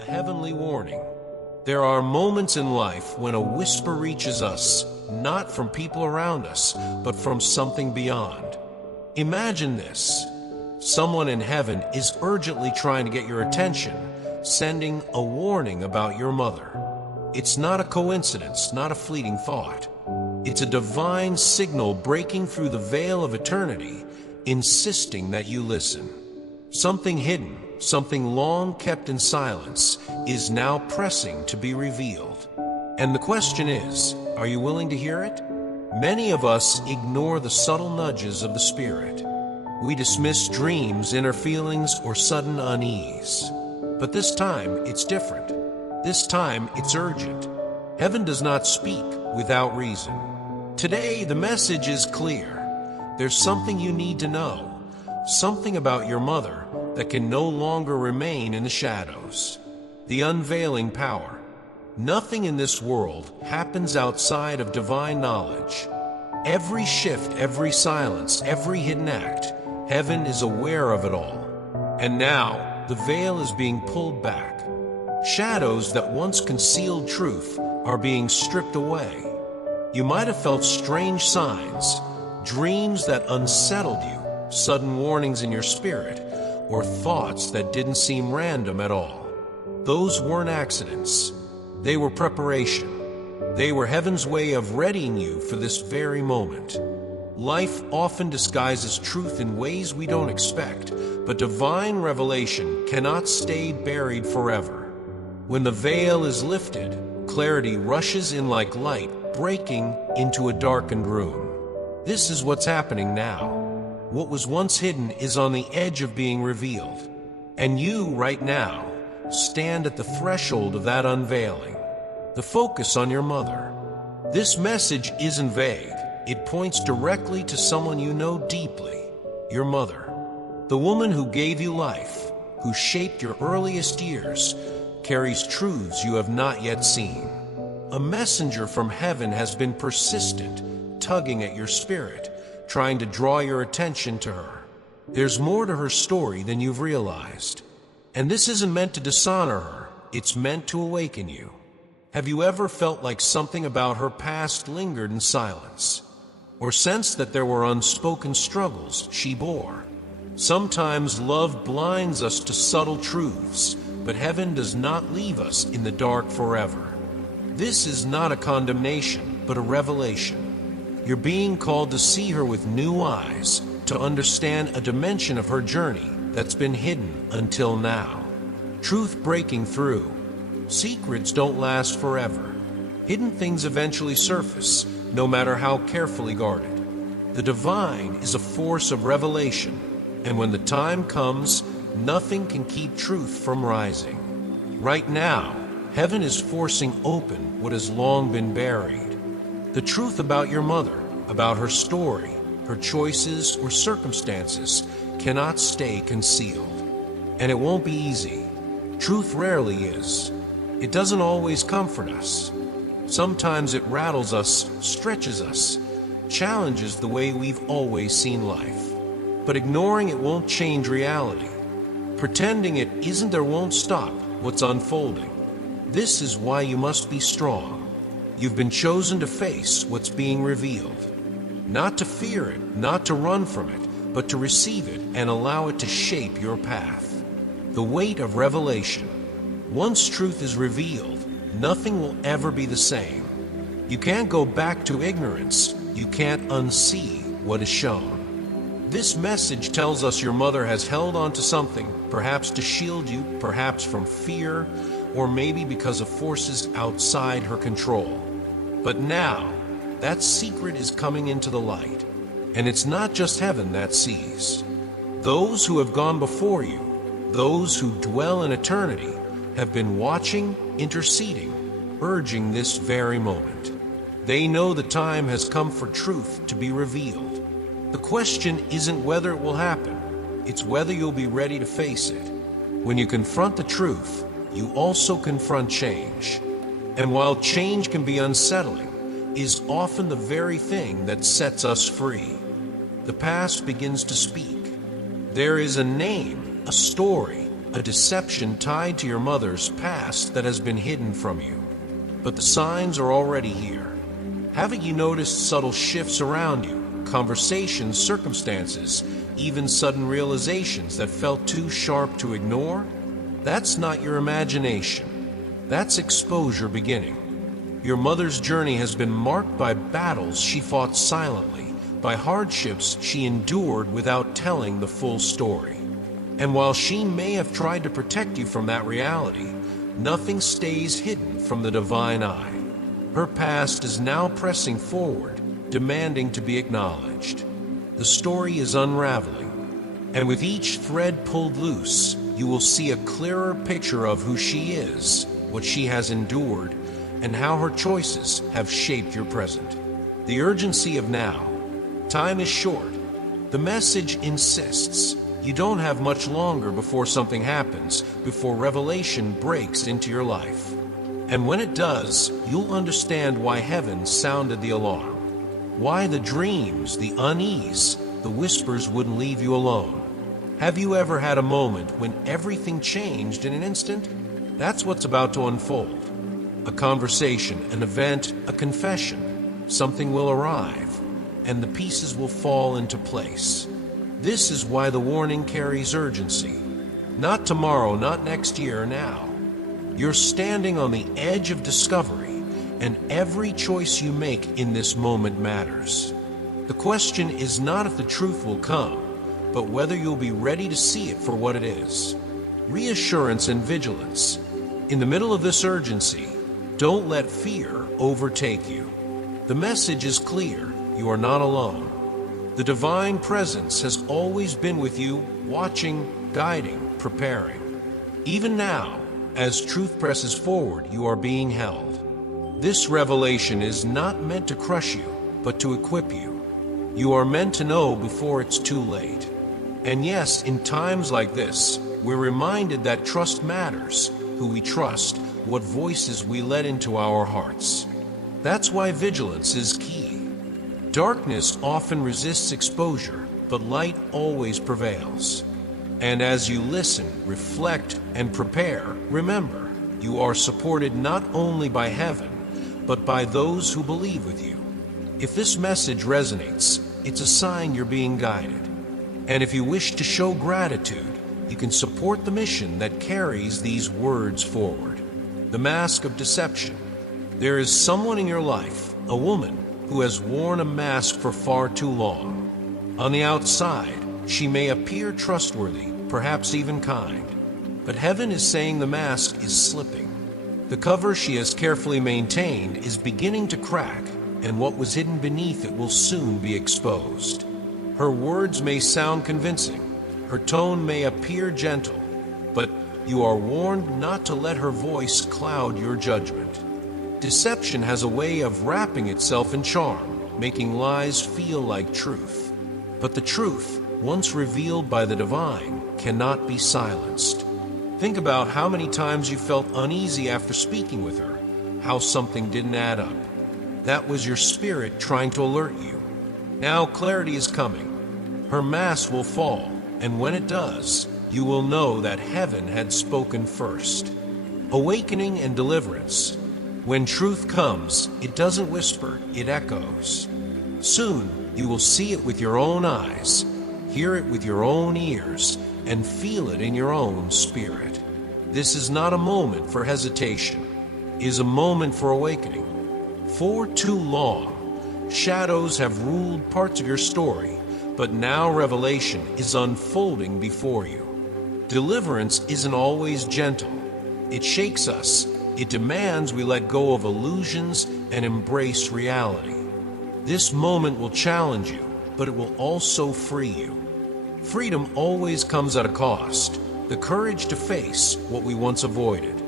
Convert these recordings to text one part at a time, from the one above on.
A heavenly warning. There are moments in life when a whisper reaches us, not from people around us, but from something beyond. Imagine this. Someone in heaven is urgently trying to get your attention, sending a warning about your mother. It's not a coincidence, not a fleeting thought. It's a divine signal breaking through the veil of eternity, insisting that you listen. Something hidden, something long kept in silence, is now pressing to be revealed. And the question is, are you willing to hear it? Many of us ignore the subtle nudges of the Spirit. We dismiss dreams, inner feelings, or sudden unease. But this time, it's different. This time, it's urgent. Heaven does not speak without reason. Today, the message is clear. There's something you need to know, something about your mother that can no longer remain in the shadows. The unveiling power. Nothing in this world happens outside of divine knowledge. Every shift, every silence, every hidden act, heaven is aware of it all. And now, the veil is being pulled back. Shadows that once concealed truth are being stripped away. You might have felt strange signs, dreams that unsettled you, sudden warnings in your spirit, or thoughts that didn't seem random at all. Those weren't accidents. They were preparation. They were heaven's way of readying you for this very moment. Life often disguises truth in ways we don't expect, but divine revelation cannot stay buried forever. When the veil is lifted, clarity rushes in like light, breaking into a darkened room. This is what's happening now. What was once hidden is on the edge of being revealed. And you, right now, stand at the threshold of that unveiling. The focus on your mother. This message isn't vague. It points directly to someone you know deeply, your mother. The woman who gave you life, who shaped your earliest years, carries truths you have not yet seen. A messenger from heaven has been persistent, tugging at your spirit, trying to draw your attention to her. There's more to her story than you've realized. And this isn't meant to dishonor her, it's meant to awaken you. Have you ever felt like something about her past lingered in silence? Or sensed that there were unspoken struggles she bore? Sometimes love blinds us to subtle truths, but heaven does not leave us in the dark forever. This is not a condemnation, but a revelation. You're being called to see her with new eyes, to understand a dimension of her journey that's been hidden until now. Truth breaking through. Secrets don't last forever. Hidden things eventually surface, no matter how carefully guarded. The divine is a force of revelation, and when the time comes, nothing can keep truth from rising. Right now, heaven is forcing open what has long been buried. The truth about your mother, about her story, her choices or circumstances, cannot stay concealed. And it won't be easy. Truth rarely is. It doesn't always comfort us. Sometimes it rattles us, stretches us, challenges the way we've always seen life. But ignoring it won't change reality. Pretending it isn't or won't stop what's unfolding. This is why you must be strong. You've been chosen to face what's being revealed. Not to fear it, not to run from it, but to receive it and allow it to shape your path. The weight of revelation. Once truth is revealed, nothing will ever be the same. You can't go back to ignorance. You can't unsee what is shown. This message tells us your mother has held on to something, perhaps to shield you, perhaps from fear, or maybe because of forces outside her control. But now, that secret is coming into the light. And it's not just heaven that sees. Those who have gone before you, those who dwell in eternity, have been watching, interceding, urging this very moment. They know the time has come for truth to be revealed. The question isn't whether it will happen, it's whether you'll be ready to face it. When you confront the truth, you also confront change. And while change can be unsettling, is often the very thing that sets us free. The past begins to speak. There is a name, a story, a deception tied to your mother's past that has been hidden from you. But the signs are already here. Haven't you noticed subtle shifts around you, conversations, circumstances, even sudden realizations that felt too sharp to ignore? That's not your imagination. That's exposure beginning. Your mother's journey has been marked by battles she fought silently, by hardships she endured without telling the full story. And while she may have tried to protect you from that reality, nothing stays hidden from the divine eye. Her past is now pressing forward, demanding to be acknowledged. The story is unraveling, and with each thread pulled loose, you will see a clearer picture of who she is, what she has endured, and how her choices have shaped your present. The urgency of now. Time is short. The message insists. You don't have much longer before something happens, before revelation breaks into your life. And when it does, you'll understand why heaven sounded the alarm. Why the dreams, the unease, the whispers wouldn't leave you alone. Have you ever had a moment when everything changed in an instant? That's what's about to unfold. A conversation, an event, a confession. Something will arrive, and the pieces will fall into place. This is why the warning carries urgency. Not tomorrow, not next year, now. You're standing on the edge of discovery, and every choice you make in this moment matters. The question is not if the truth will come, but whether you'll be ready to see it for what it is. Reassurance and vigilance. In the middle of this urgency, don't let fear overtake you. The message is clear. You are not alone. The divine presence has always been with you, watching, guiding, preparing. Even now, as truth presses forward, you are being held. This revelation is not meant to crush you, but to equip you. You are meant to know before it's too late. And yes, in times like this, we're reminded that trust matters, who we trust, what voices we let into our hearts. That's why vigilance is key. Darkness often resists exposure, but light always prevails. And as you listen, reflect, and prepare, remember, you are supported not only by heaven, but by those who believe with you. If this message resonates, it's a sign you're being guided. And if you wish to show gratitude, you can support the mission that carries these words forward. The mask of deception. There is someone in your life, a woman, who has worn a mask for far too long. On the outside, she may appear trustworthy, perhaps even kind. But heaven is saying the mask is slipping. The cover she has carefully maintained is beginning to crack, and what was hidden beneath it will soon be exposed. Her words may sound convincing, her tone may appear gentle, but you are warned not to let her voice cloud your judgment. Deception has a way of wrapping itself in charm, making lies feel like truth. But the truth, once revealed by the divine, cannot be silenced. Think about how many times you felt uneasy after speaking with her, how something didn't add up. That was your spirit trying to alert you. Now clarity is coming. Her mask will fall, and when it does, you will know that heaven had spoken first. Awakening and deliverance. When truth comes, it doesn't whisper, it echoes. Soon, you will see it with your own eyes, hear it with your own ears, and feel it in your own spirit. This is not a moment for hesitation. It is a moment for awakening. For too long, shadows have ruled parts of your story, but now revelation is unfolding before you. Deliverance isn't always gentle. It shakes us. It demands we let go of illusions and embrace reality. This moment will challenge you, but it will also free you. Freedom always comes at a cost, the courage to face what we once avoided.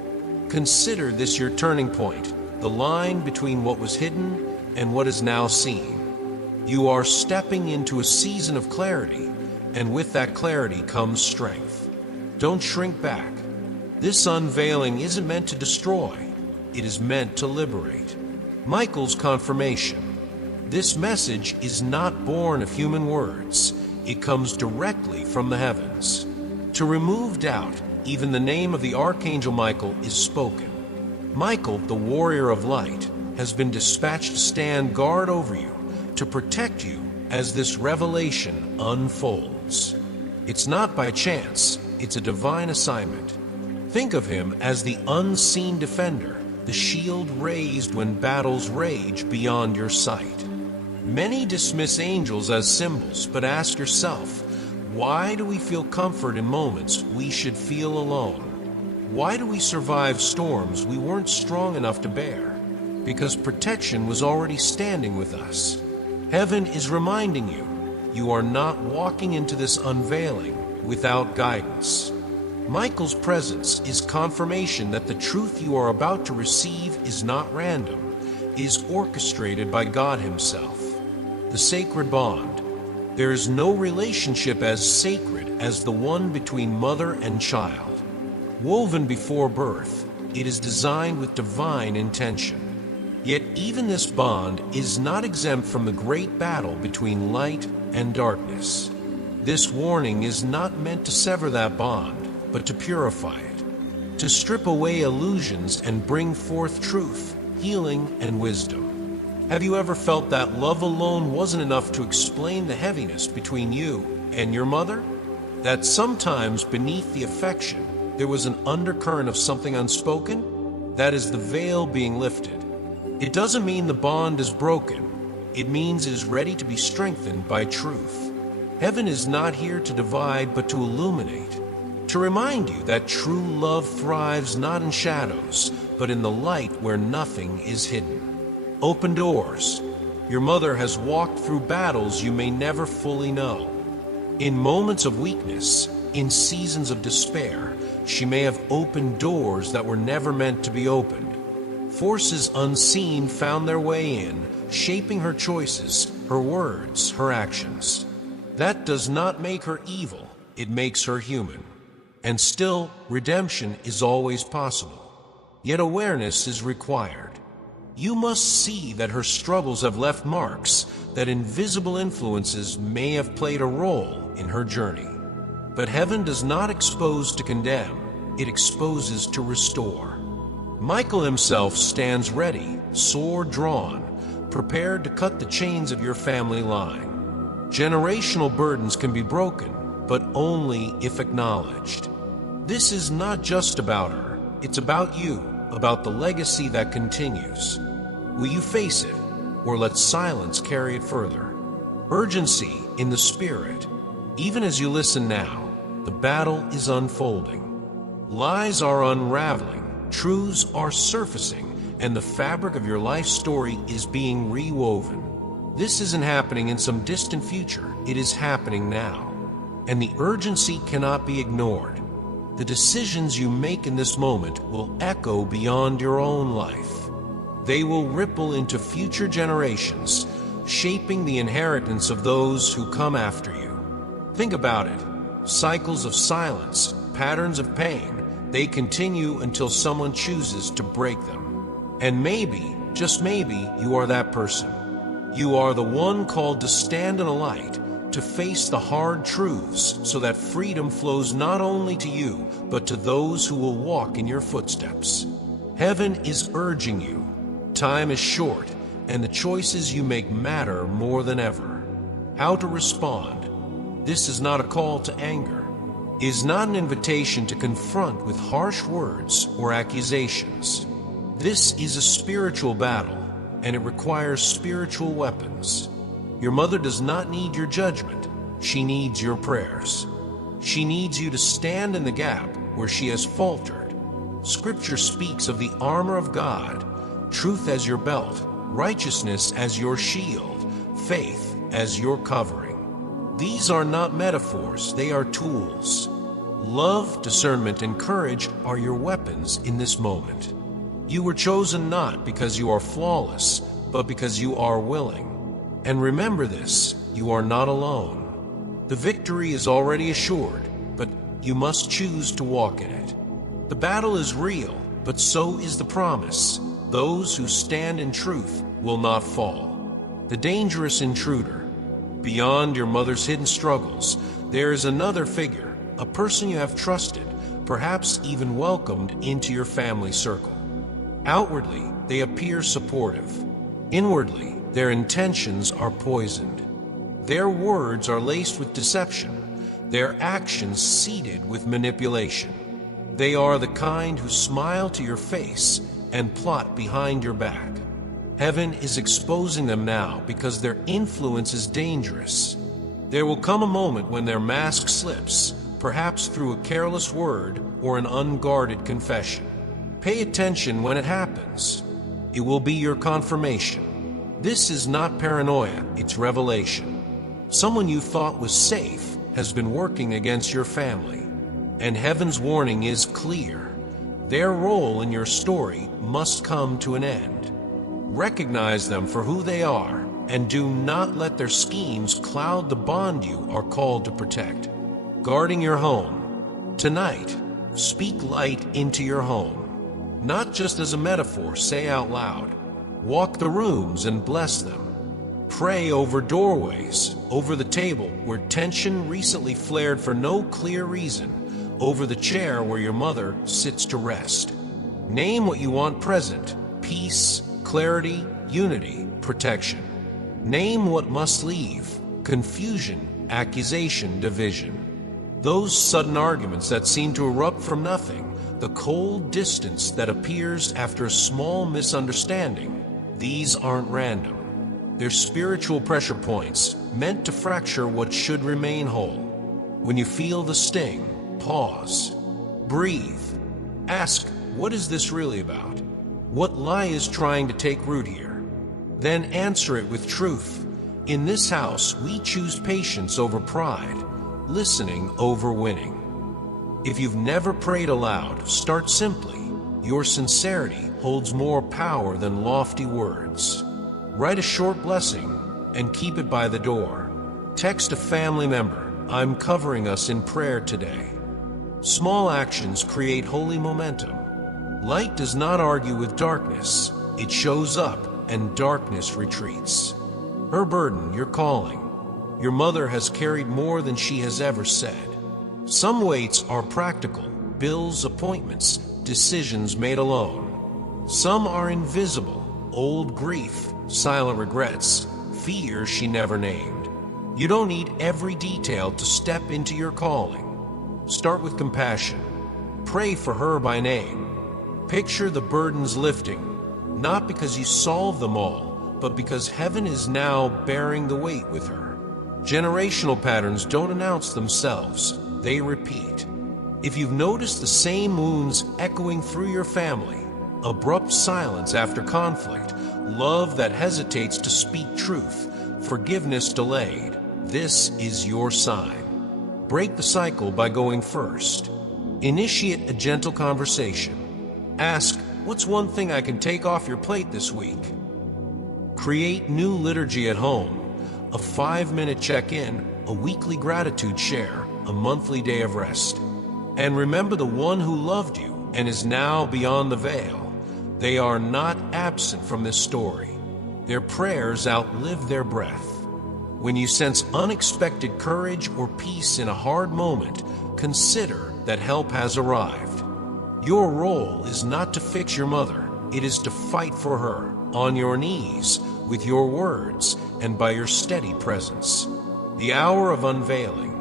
Consider this your turning point, the line between what was hidden and what is now seen. You are stepping into a season of clarity, and with that clarity comes strength. Don't shrink back. This unveiling isn't meant to destroy, it is meant to liberate. Michael's confirmation. This message is not born of human words, it comes directly from the heavens. To remove doubt, even the name of the Archangel Michael is spoken. Michael, the warrior of light, has been dispatched to stand guard over you, to protect you as this revelation unfolds. It's not by chance, it's a divine assignment. Think of him as the unseen defender, the shield raised when battles rage beyond your sight. Many dismiss angels as symbols, but ask yourself, why do we feel comfort in moments we should feel alone? Why do we survive storms we weren't strong enough to bear? Because protection was already standing with us. Heaven is reminding you, you are not walking into this unveiling without guidance. Michael's presence is confirmation that the truth you are about to receive is not random, is orchestrated by God Himself. The sacred bond. There is no relationship as sacred as the one between mother and child. Woven before birth, it is designed with divine intention. Yet even this bond is not exempt from the great battle between light and darkness. This warning is not meant to sever that bond, but to purify it, to strip away illusions and bring forth truth, healing, and wisdom. Have you ever felt that love alone wasn't enough to explain the heaviness between you and your mother? That sometimes beneath the affection, there was an undercurrent of something unspoken? That is the veil being lifted. It doesn't mean the bond is broken. It means it is ready to be strengthened by truth. Heaven is not here to divide, but to illuminate. To remind you that true love thrives not in shadows, but in the light where nothing is hidden. Open doors. Your mother has walked through battles you may never fully know. In moments of weakness, in seasons of despair, she may have opened doors that were never meant to be opened. Forces unseen found their way in, shaping her choices, her words, her actions. That does not make her evil, it makes her human. And still, redemption is always possible. Yet awareness is required. You must see that her struggles have left marks, that invisible influences may have played a role in her journey. But heaven does not expose to condemn, it exposes to restore. Michael himself stands ready, sword drawn, prepared to cut the chains of your family line. Generational burdens can be broken, but only if acknowledged. This is not just about her, it's about you, about the legacy that continues. Will you face it, or let silence carry it further? Urgency in the spirit. Even as you listen now, the battle is unfolding. Lies are unraveling. Truths are surfacing, and the fabric of your life story is being rewoven. This isn't happening in some distant future, it is happening now. And the urgency cannot be ignored. The decisions you make in this moment will echo beyond your own life. They will ripple into future generations, shaping the inheritance of those who come after you. Think about it. Cycles of silence, patterns of pain, they continue until someone chooses to break them. And maybe, just maybe, you are that person. You are the one called to stand in a light, to face the hard truths so that freedom flows not only to you, but to those who will walk in your footsteps. Heaven is urging you. Time is short, and the choices you make matter more than ever. How to respond. This is not a call to anger. It is not an invitation to confront with harsh words or accusations. This is a spiritual battle, and it requires spiritual weapons. Your mother does not need your judgment. She needs your prayers. She needs you to stand in the gap where she has faltered. Scripture speaks of the armor of God, truth as your belt, righteousness as your shield, faith as your covering. These are not metaphors, they are tools. Love, discernment, and courage are your weapons in this moment. You were chosen not because you are flawless, but because you are willing. And remember this, you are not alone. The victory is already assured, but you must choose to walk in it. The battle is real, but so is the promise. Those who stand in truth will not fall. The dangerous intruder. Beyond your mother's hidden struggles, there is another figure, a person you have trusted, perhaps even welcomed into your family circle. Outwardly, they appear supportive. Inwardly, their intentions are poisoned. Their words are laced with deception, their actions seeded with manipulation. They are the kind who smile to your face and plot behind your back. Heaven is exposing them now because their influence is dangerous. There will come a moment when their mask slips, perhaps through a careless word or an unguarded confession. Pay attention when it happens. It will be your confirmation. This is not paranoia, it's revelation. Someone you thought was safe has been working against your family. And heaven's warning is clear. Their role in your story must come to an end. Recognize them for who they are, and do not let their schemes cloud the bond you are called to protect. Guarding your home. Tonight, speak light into your home. Not just as a metaphor, say out loud. Walk the rooms and bless them. Pray over doorways, over the table where tension recently flared for no clear reason, over the chair where your mother sits to rest. Name what you want present: peace, clarity, unity, protection. Name what must leave: confusion, accusation, division. Those sudden arguments that seem to erupt from nothing, the cold distance that appears after a small misunderstanding, these aren't random. They're spiritual pressure points meant to fracture what should remain whole. When you feel the sting, pause, breathe, ask, what is this really about? What lie is trying to take root here? Then answer it with truth. In this house, we choose patience over pride, listening over winning. If you've never prayed aloud, start simply. Your sincerity holds more power than lofty words. Write a short blessing and keep it by the door. Text a family member, I'm covering us in prayer today. Small actions create holy momentum. Light does not argue with darkness. It shows up and darkness retreats. Her burden, your calling. Your mother has carried more than she has ever said. Some weights are practical, bills, appointments, decisions made alone. Some are invisible, old grief, silent regrets, fears she never named. You don't need every detail to step into your calling. Start with compassion. Pray for her by name. Picture the burdens lifting, not because you solve them all, but because heaven is now bearing the weight with her. Generational patterns don't announce themselves, they repeat. If you've noticed the same wounds echoing through your family, abrupt silence after conflict, love that hesitates to speak truth, forgiveness delayed, this is your sign. Break the cycle by going first. Initiate a gentle conversation. Ask, what's one thing I can take off your plate this week? Create new liturgy at home. A 5-minute check-in, a weekly gratitude share, a monthly day of rest. And remember the one who loved you and is now beyond the veil. They are not absent from this story. Their prayers outlive their breath. When you sense unexpected courage or peace in a hard moment, consider that help has arrived. Your role is not to fix your mother. It is to fight for her, on your knees, with your words, and by your steady presence. The hour of unveiling.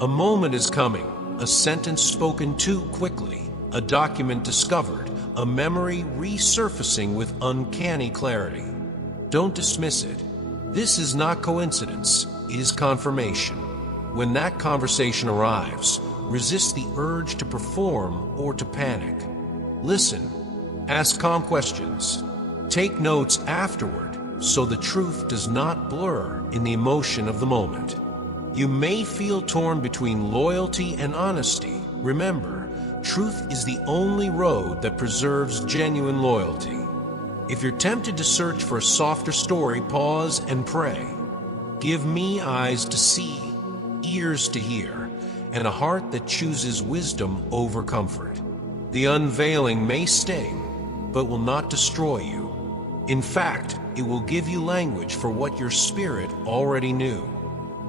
A moment is coming, a sentence spoken too quickly, a document discovered, a memory resurfacing with uncanny clarity. Don't dismiss it. This is not coincidence, it is confirmation. When that conversation arrives, resist the urge to perform or to panic. Listen, ask calm questions. Take notes afterward so the truth does not blur in the emotion of the moment. You may feel torn between loyalty and honesty. Remember, truth is the only road that preserves genuine loyalty. If you're tempted to search for a softer story, pause and pray. Give me eyes to see, ears to hear, and a heart that chooses wisdom over comfort. The unveiling may sting, but will not destroy you. In fact, it will give you language for what your spirit already knew.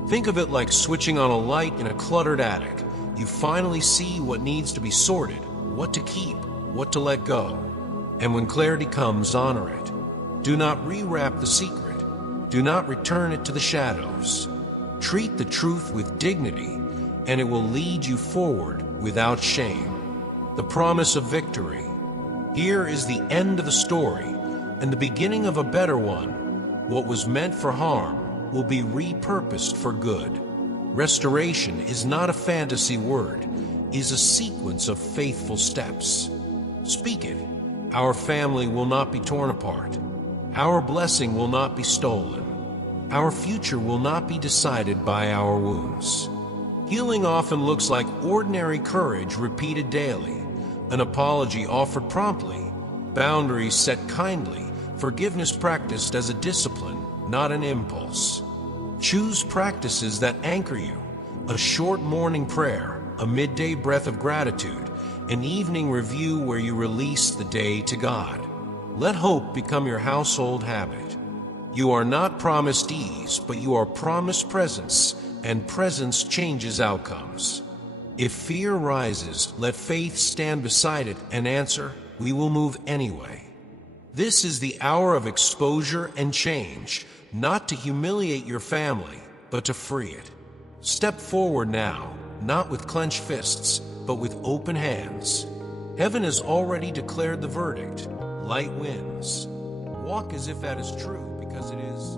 Think of it like switching on a light in a cluttered attic. you finally see what needs to be sorted, what to keep, what to let go. And when clarity comes, honor it. Do not rewrap the secret. Do not return it to the shadows. Treat the truth with dignity, and it will lead you forward without shame. The promise of victory. Here is the end of the story, and the beginning of a better one. What was meant for harm will be repurposed for good. Restoration is not a fantasy word, it is a sequence of faithful steps. Speak it. Our family will not be torn apart. Our blessing will not be stolen. Our future will not be decided by our wounds. Healing often looks like ordinary courage repeated daily, an apology offered promptly, boundaries set kindly, forgiveness practiced as a discipline, not an impulse. Choose practices that anchor you: a short morning prayer, a midday breath of gratitude, an evening review where you release the day to God. Let hope become your household habit. You are not promised ease, but you are promised presence, and presence changes outcomes. If fear rises, let faith stand beside it and answer, "We will move anyway." This is the hour of exposure and change, not to humiliate your family, but to free it. Step forward now, not with clenched fists, but with open hands. Heaven has already declared the verdict. Light wins. Walk as if that is true, because it is.